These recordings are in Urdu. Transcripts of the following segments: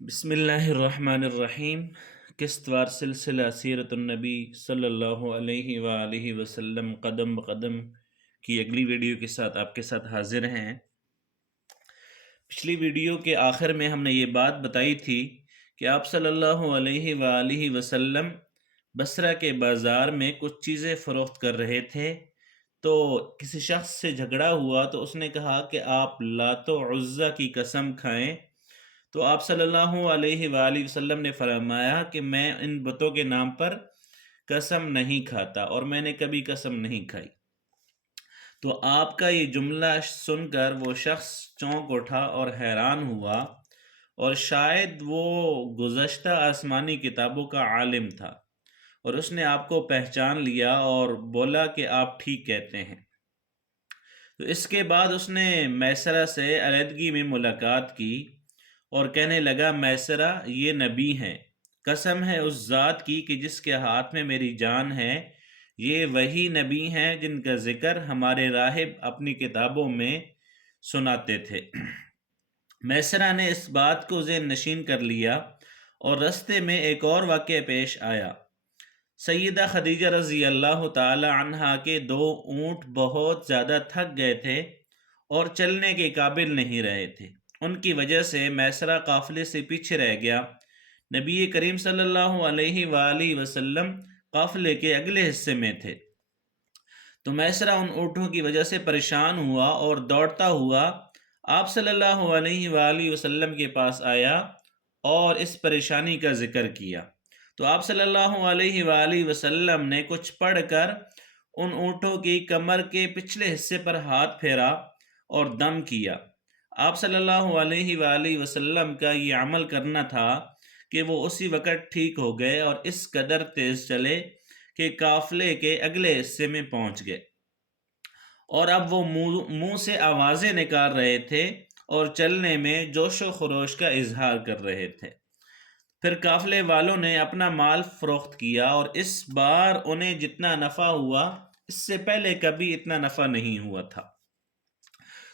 بسم اللہ الرحمن الرحیم۔ قسط وار سلسلہ سیرت النبی صلی اللہ علیہ وآلہ وسلم قدم بقدم کی اگلی ویڈیو کے ساتھ آپ کے ساتھ حاضر ہیں۔ پچھلی ویڈیو کے آخر میں ہم نے یہ بات بتائی تھی کہ آپ صلی اللہ علیہ وآلہ وسلم بصرہ کے بازار میں کچھ چیزیں فروخت کر رہے تھے، تو کسی شخص سے جھگڑا ہوا تو اس نے کہا کہ آپ لات و عزیٰ کی قسم کھائیں، تو آپ صلی اللہ علیہ وآلہ وسلم نے فرمایا کہ میں ان بتوں کے نام پر قسم نہیں کھاتا اور میں نے کبھی قسم نہیں کھائی۔ تو آپ کا یہ جملہ سن کر وہ شخص چونک اٹھا اور حیران ہوا، اور شاید وہ گزشتہ آسمانی کتابوں کا عالم تھا، اور اس نے آپ کو پہچان لیا اور بولا کہ آپ ٹھیک کہتے ہیں۔ تو اس کے بعد اس نے میسرہ سے علیحدگی میں ملاقات کی اور کہنے لگا، میسرہ یہ نبی ہیں، قسم ہے اس ذات کی کہ جس کے ہاتھ میں میری جان ہے، یہ وہی نبی ہیں جن کا ذکر ہمارے راہب اپنی کتابوں میں سناتے تھے۔ میسرہ نے اس بات کو ذہن نشین کر لیا، اور رستے میں ایک اور واقعہ پیش آیا۔ سیدہ خدیجہ رضی اللہ تعالی عنہا کے 2 اونٹ بہت زیادہ تھک گئے تھے اور چلنے کے قابل نہیں رہے تھے۔ ان کی وجہ سے میسرہ قافلے سے پیچھے رہ گیا۔ نبی کریم صلی اللہ علیہ وآلہ وسلم قافلے کے اگلے حصے میں تھے، تو میسرہ ان اونٹوں کی وجہ سے پریشان ہوا اور دوڑتا ہوا آپ صلی اللہ علیہ وآلہ وسلم کے پاس آیا اور اس پریشانی کا ذکر کیا۔ تو آپ صلی اللہ علیہ وآلہ وسلم نے کچھ پڑھ کر ان اونٹوں کی کمر کے پچھلے حصے پر ہاتھ پھیرا اور دم کیا۔ آپ صلی اللہ علیہ وآلہ وسلم کا یہ عمل کرنا تھا کہ وہ اسی وقت ٹھیک ہو گئے اور اس قدر تیز چلے کہ قافلے کے اگلے حصے میں پہنچ گئے، اور اب وہ منہ سے آوازیں نکال رہے تھے اور چلنے میں جوش و خروش کا اظہار کر رہے تھے۔ پھر قافلے والوں نے اپنا مال فروخت کیا، اور اس بار انہیں جتنا نفع ہوا اس سے پہلے کبھی اتنا نفع نہیں ہوا تھا۔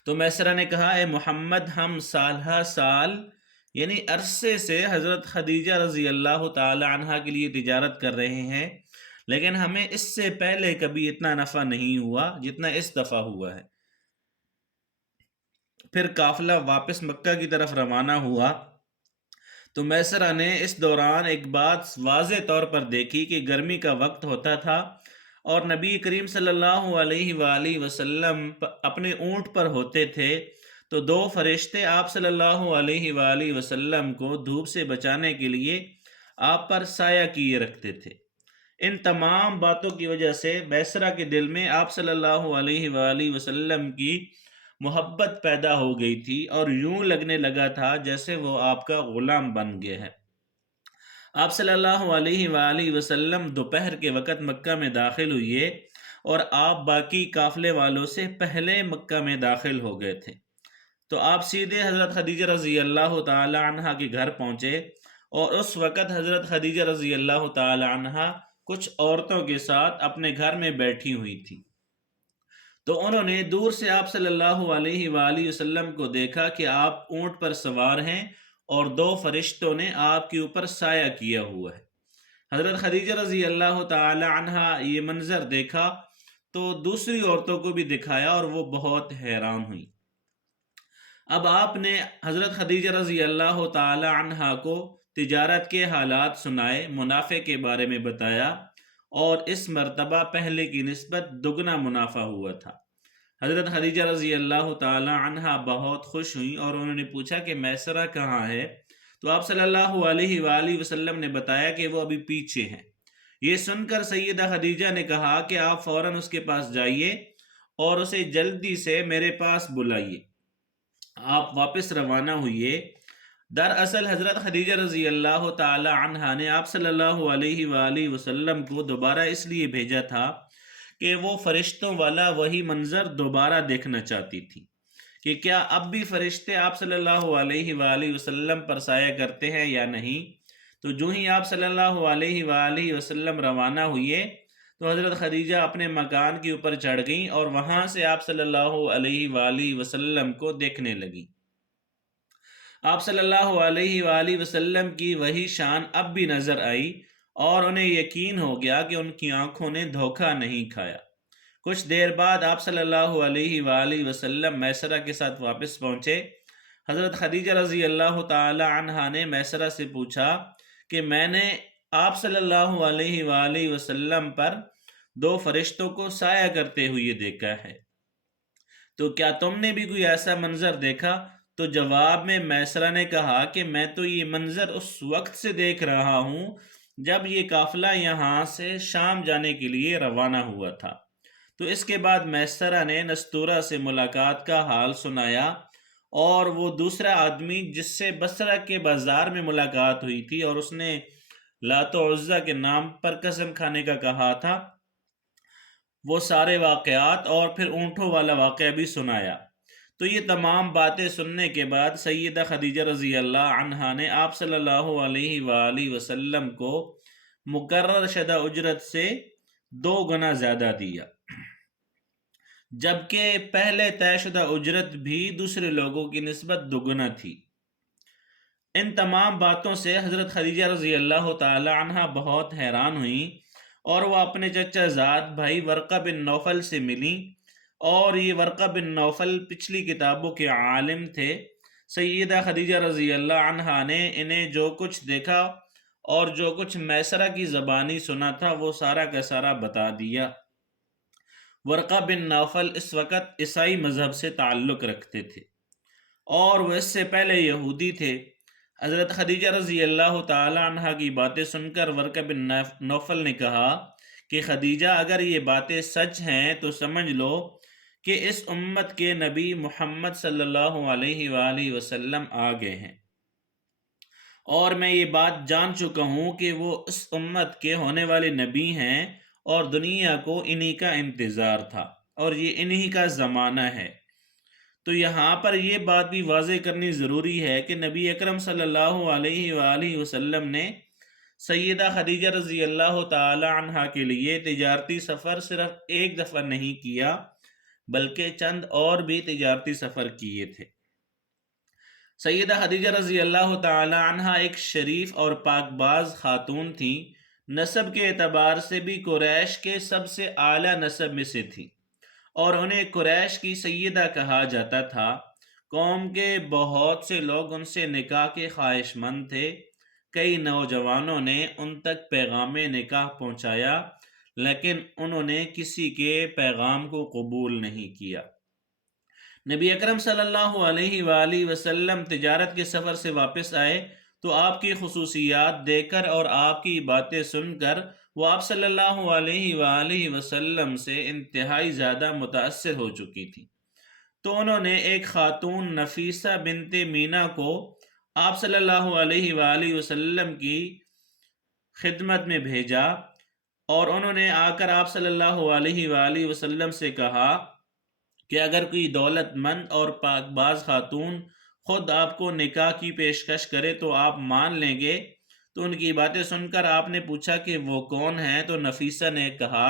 تو میسرہ نے کہا، اے محمد، ہم سالہ سال یعنی عرصے سے حضرت خدیجہ رضی اللہ تعالی عنہ کے لیے تجارت کر رہے ہیں، لیکن ہمیں اس سے پہلے کبھی اتنا نفع نہیں ہوا جتنا اس دفعہ ہوا ہے۔ پھر قافلہ واپس مکہ کی طرف روانہ ہوا، تو میسرہ نے اس دوران ایک بات واضح طور پر دیکھی کہ گرمی کا وقت ہوتا تھا اور نبی کریم صلی اللہ علیہ وآلہ وسلم اپنے اونٹ پر ہوتے تھے، تو 2 فرشتے آپ صلی اللہ علیہ وآلہ وسلم کو دھوپ سے بچانے کے لیے آپ پر سایہ کیے رکھتے تھے۔ ان تمام باتوں کی وجہ سے میسرہ کے دل میں آپ صلی اللہ علیہ وآلہ وسلم کی محبت پیدا ہو گئی تھی، اور یوں لگنے لگا تھا جیسے وہ آپ کا غلام بن گئے ہیں۔ آپ صلی اللہ علیہ وآلہ وسلم دوپہر کے وقت مکہ میں داخل ہوئے، اور آپ باقی قافلے والوں سے پہلے مکہ میں داخل ہو گئے تھے۔ تو آپ سیدھے حضرت خدیجہ رضی اللہ تعالی عنہ کے گھر پہنچے، اور اس وقت حضرت خدیجہ رضی اللہ تعالی عنہ کچھ عورتوں کے ساتھ اپنے گھر میں بیٹھی ہوئی تھی۔ تو انہوں نے دور سے آپ صلی اللہ علیہ وآلہ وسلم کو دیکھا کہ آپ اونٹ پر سوار ہیں اور 2 فرشتوں نے آپ کے اوپر سایہ کیا ہوا ہے۔ حضرت خدیجہ رضی اللہ تعالی عنہ یہ منظر دیکھا تو دوسری عورتوں کو بھی دکھایا، اور وہ بہت حیران ہوئی۔ اب آپ نے حضرت خدیجہ رضی اللہ تعالی عنہ کو تجارت کے حالات سنائے، منافع کے بارے میں بتایا، اور اس مرتبہ پہلے کی نسبت دگنا منافع ہوا تھا۔ حضرت خدیجہ رضی اللہ تعالی عنہ بہت خوش ہوئیں، اور انہوں نے پوچھا کہ میسرہ کہاں ہے؟ تو آپ صلی اللہ علیہ وآلہ وسلم نے بتایا کہ وہ ابھی پیچھے ہیں۔ یہ سن کر سیدہ خدیجہ نے کہا کہ آپ فوراً اس کے پاس جائیے اور اسے جلدی سے میرے پاس بلائیے۔ آپ واپس روانہ ہوئے۔ دراصل حضرت خدیجہ رضی اللہ تعالی عنہ نے آپ صلی اللہ علیہ وآلہ وسلم کو دوبارہ اس لیے بھیجا تھا کہ وہ فرشتوں والا وہی منظر دوبارہ دیکھنا چاہتی تھی کہ کیا اب بھی فرشتے آپ صلی اللہ علیہ وآلہ وسلم پر سایہ کرتے ہیں یا نہیں۔ تو جو ہی آپ صلی اللہ علیہ وآلہ وسلم روانہ ہوئے تو حضرت خدیجہ اپنے مکان کے اوپر چڑھ گئیں اور وہاں سے آپ صلی اللہ علیہ وآلہ وسلم کو دیکھنے لگیں۔ آپ صلی اللہ علیہ وآلہ وسلم کی وہی شان اب بھی نظر آئی اور انہیں یقین ہو گیا کہ ان کی آنکھوں نے دھوکہ نہیں کھایا۔ کچھ دیر بعد آپ صلی اللہ علیہ وآلہ وسلم میسرہ کے ساتھ واپس پہنچے۔ حضرت خدیجہ رضی اللہ تعالی عنہا نے میسرہ سے پوچھا کہ میں نے آپ صلی اللہ علیہ وآلہ وسلم پر دو فرشتوں کو سایہ کرتے ہوئے دیکھا ہے، تو کیا تم نے بھی کوئی ایسا منظر دیکھا؟ تو جواب میں میسرہ نے کہا کہ میں تو یہ منظر اس وقت سے دیکھ رہا ہوں جب یہ قافلہ یہاں سے شام جانے کے لیے روانہ ہوا تھا۔ تو اس کے بعد میسرہ نے نستورہ سے ملاقات کا حال سنایا، اور وہ دوسرا آدمی جس سے بصرہ کے بازار میں ملاقات ہوئی تھی اور اس نے لات و عزیٰ کے نام پر قسم کھانے کا کہا تھا، وہ سارے واقعات اور پھر اونٹوں والا واقعہ بھی سنایا۔ تو یہ تمام باتیں سننے کے بعد سیدہ خدیجہ رضی اللہ عنہا نے آپ صلی اللہ علیہ وآلہ وسلم کو مقرر شدہ اجرت سے 2 گنا زیادہ دیا، جبکہ پہلے طے شدہ اجرت بھی دوسرے لوگوں کی نسبت 2 گنا تھی۔ ان تمام باتوں سے حضرت خدیجہ رضی اللہ تعالی عنہ بہت حیران ہوئیں، اور وہ اپنے چچا زاد بھائی ورقہ بن نوفل سے ملیں، اور یہ ورقہ بن نوفل پچھلی کتابوں کے عالم تھے۔ سیدہ خدیجہ رضی اللہ عنہا نے انہیں جو کچھ دیکھا اور جو کچھ میسرہ کی زبانی سنا تھا وہ سارا کا سارا بتا دیا۔ ورقہ بن نوفل اس وقت عیسائی مذہب سے تعلق رکھتے تھے، اور وہ اس سے پہلے یہودی تھے۔ حضرت خدیجہ رضی اللہ تعالی عنہ کی باتیں سن کر ورقہ بن نوفل نے کہا کہ خدیجہ، اگر یہ باتیں سچ ہیں تو سمجھ لو کہ اس امت کے نبی محمد صلی اللہ علیہ وآلہ وسلم آ گئے ہیں، اور میں یہ بات جان چکا ہوں کہ وہ اس امت کے ہونے والے نبی ہیں، اور دنیا کو انہی کا انتظار تھا، اور یہ انہی کا زمانہ ہے۔ تو یہاں پر یہ بات بھی واضح کرنی ضروری ہے کہ نبی اکرم صلی اللہ علیہ وآلہ وسلم نے سیدہ خدیجہ رضی اللہ تعالی عنہ کے لیے تجارتی سفر صرف ایک دفعہ نہیں کیا، بلکہ چند اور بھی تجارتی سفر کیے تھے۔ سیدہ خدیجہ رضی اللہ تعالی عنہ ایک شریف اور پاک باز خاتون تھیں، نسب کے اعتبار سے بھی قریش کے سب سے اعلیٰ نسب میں سے تھیں، اور انہیں قریش کی سیدہ کہا جاتا تھا۔ قوم کے بہت سے لوگ ان سے نکاح کے خواہش مند تھے۔ کئی نوجوانوں نے ان تک پیغام نکاح پہنچایا، لیکن انہوں نے کسی کے پیغام کو قبول نہیں کیا۔ نبی اکرم صلی اللہ علیہ وآلہ وسلم تجارت کے سفر سے واپس آئے تو آپ کی خصوصیات دیکھ کر اور آپ کی باتیں سن کر وہ آپ صلی اللہ علیہ وآلہ وسلم سے انتہائی زیادہ متاثر ہو چکی تھی۔ تو انہوں نے ایک خاتون نفیسہ بنت مینا کو آپ صلی اللہ علیہ وآلہ وسلم کی خدمت میں بھیجا، اور انہوں نے آ کر آپ صلی اللہ علیہ وآلہ وسلم سے کہا کہ اگر کوئی دولت مند اور پاک باز خاتون خود آپ کو نکاح کی پیشکش کرے تو آپ مان لیں گے؟ تو ان کی باتیں سن کر آپ نے پوچھا کہ وہ کون ہیں؟ تو نفیسہ نے کہا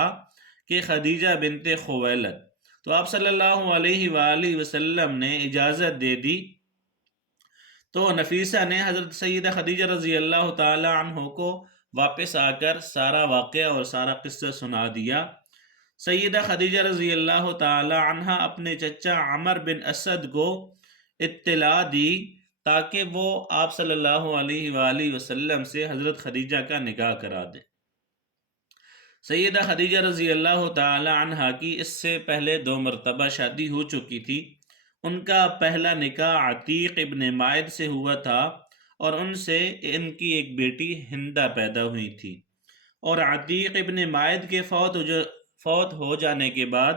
کہ خدیجہ بنت خویلد۔ تو آپ صلی اللہ علیہ وآلہ وسلم نے اجازت دے دی، تو نفیسہ نے حضرت سیدہ خدیجہ رضی اللہ تعالی عنہ کو واپس آ کر سارا واقعہ اور سارا قصہ سنا دیا۔ سیدہ خدیجہ رضی اللہ تعالی عنہ اپنے چچا عمر بن اسد کو اطلاع دی تاکہ وہ آپ صلی اللہ علیہ وآلہ وسلم سے حضرت خدیجہ کا نکاح کرا دیں۔ سیدہ خدیجہ رضی اللہ تعالی عنہ کی اس سے پہلے 2 مرتبہ شادی ہو چکی تھی۔ ان کا پہلا نکاح عتیق ابن مائد سے ہوا تھا، اور ان سے ان کی ایک بیٹی ہندہ پیدا ہوئی تھی، اور عتیق ابن مائد کے فوت ہو جانے کے بعد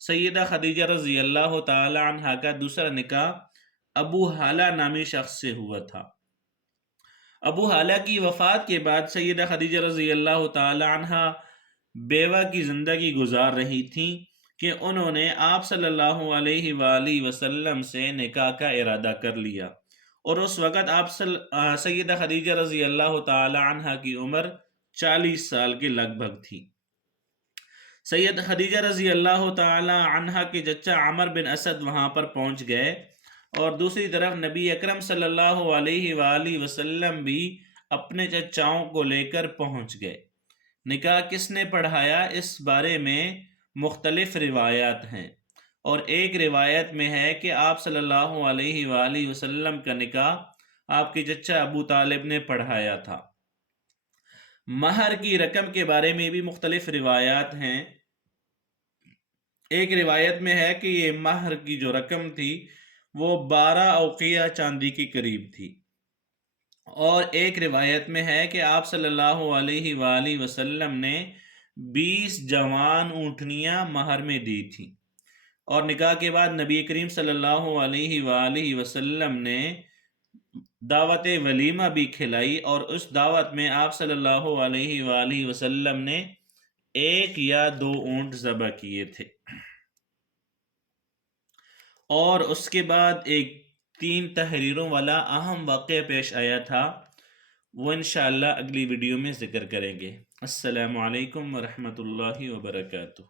سیدہ خدیجہ رضی اللہ تعالی عنہ کا دوسرا نکاح ابو حالہ نامی شخص سے ہوا تھا۔ ابو حالہ کی وفات کے بعد سیدہ خدیجہ رضی اللہ تعالی عنہ بیوہ کی زندگی گزار رہی تھیں کہ انہوں نے آپ صلی اللہ علیہ وآلہ وسلم سے نکاح کا ارادہ کر لیا، اور اس وقت سیدہ خدیجہ رضی اللہ تعالی عنہ کی عمر 40 سال کے لگ بھگ تھی۔ سید خدیجہ رضی اللہ تعالی عنہ کے چچا عمر بن اسد وہاں پر پہنچ گئے، اور دوسری طرف نبی اکرم صلی اللہ علیہ وآلہ وسلم بھی اپنے چچاؤں کو لے کر پہنچ گئے۔ نکاح کس نے پڑھایا، اس بارے میں مختلف روایات ہیں، اور ایک روایت میں ہے کہ آپ صلی اللہ علیہ وآلہ وسلم کا نکاح آپ کے چچا ابو طالب نے پڑھایا تھا۔ مہر کی رقم کے بارے میں بھی مختلف روایات ہیں۔ ایک روایت میں ہے کہ یہ مہر کی جو رقم تھی وہ 12 اوقیہ چاندی کے قریب تھی، اور ایک روایت میں ہے کہ آپ صلی اللہ علیہ وآلہ وسلم نے 20 جوان اونٹنیاں مہر میں دی تھیں، اور نکاح کے بعد نبی کریم صلی اللہ علیہ وآلہ وسلم نے دعوت ولیمہ بھی کھلائی، اور اس دعوت میں آپ صلی اللہ علیہ وآلہ وسلم نے 1 یا 2 اونٹ ذبح کیے تھے۔ اور اس کے بعد ایک 3 تحریروں والا اہم واقعہ پیش آیا تھا، وہ انشاءاللہ اگلی ویڈیو میں ذکر کریں گے۔ السلام علیکم ورحمۃ اللہ وبرکاتہ۔